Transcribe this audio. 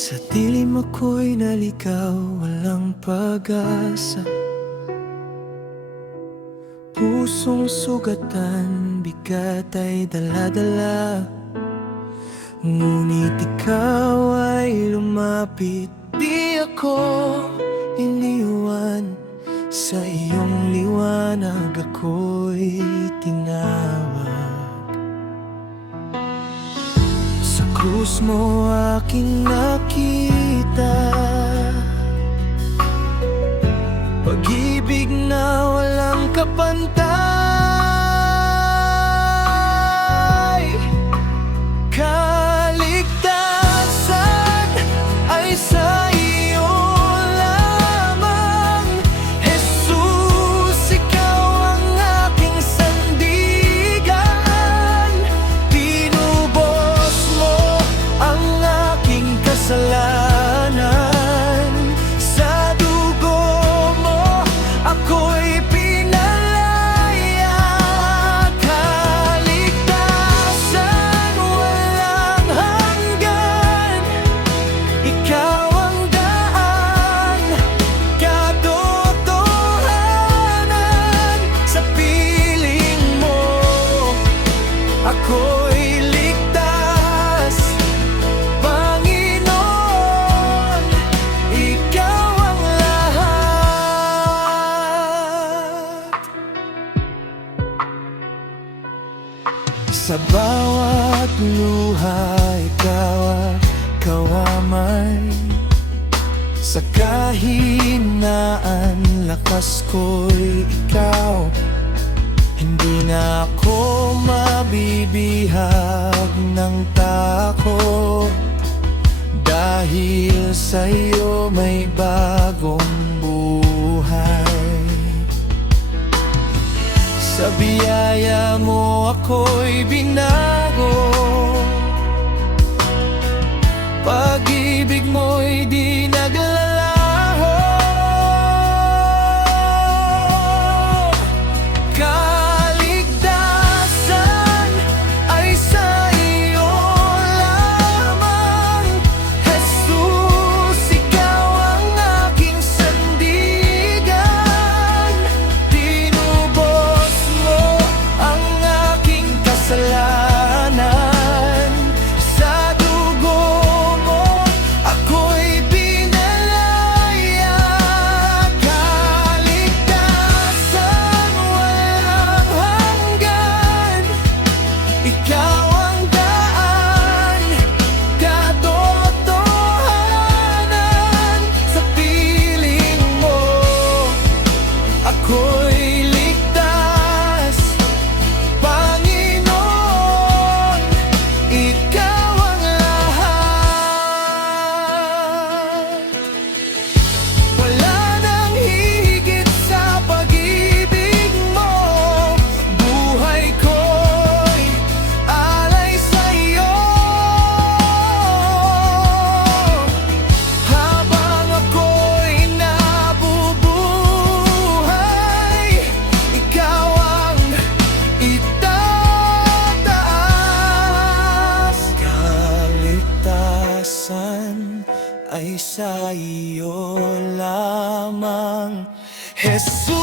Sa dilim ako'y naligaw, walang pag-asa. Pusong sugatan, bigat ay dala-dala. Ngunit ikaw ay lumapit, di ako iniwan. Sa iyong liwanag ako'y tinawag. Sa krus mo aking nakita pag-ibig na walang kapantay. Kaligtasan ay sa iyo lamang, Jesus, ikaw ang aking sandigan. Tinubos mo ang aking kasalanan, sa dugo mo ako'y pinalaya. Kaligtasan walang hanggan, ikaw ang daan, katotohanan. Sa piling mo ako'y ligtas, Panginoon, ikaw ang lahat. Sa bawat luha ikaw ang kawamay, sa kahinaan lakas ko'y ikaw. Hindi na ako mabibihag ng takot, dahil sa iyo may bagong buhay. Sa biyaya mo ako'y binago, pag-ibig mo'y di naglalaho. Kaligtasan ay sa iyo lamang, Jesus, ikaw ang aking sandigan. Tinubos mo ang aking kasalanan, sa dugo mo ako'y pinalaya. Kaligtasan walang hanggan, ikaw ang daan, katotohanan. Sa piling mo ako'y ligtas, Panginoon, ikaw ang lahat. Wala nang hihigit sa pag-ibig mo, buhay ko'y alay sa iyo. Habang ako'y nabubuhay, ikaw ang itataas. Kaligtasan ay sa iyo lamang, Jesus.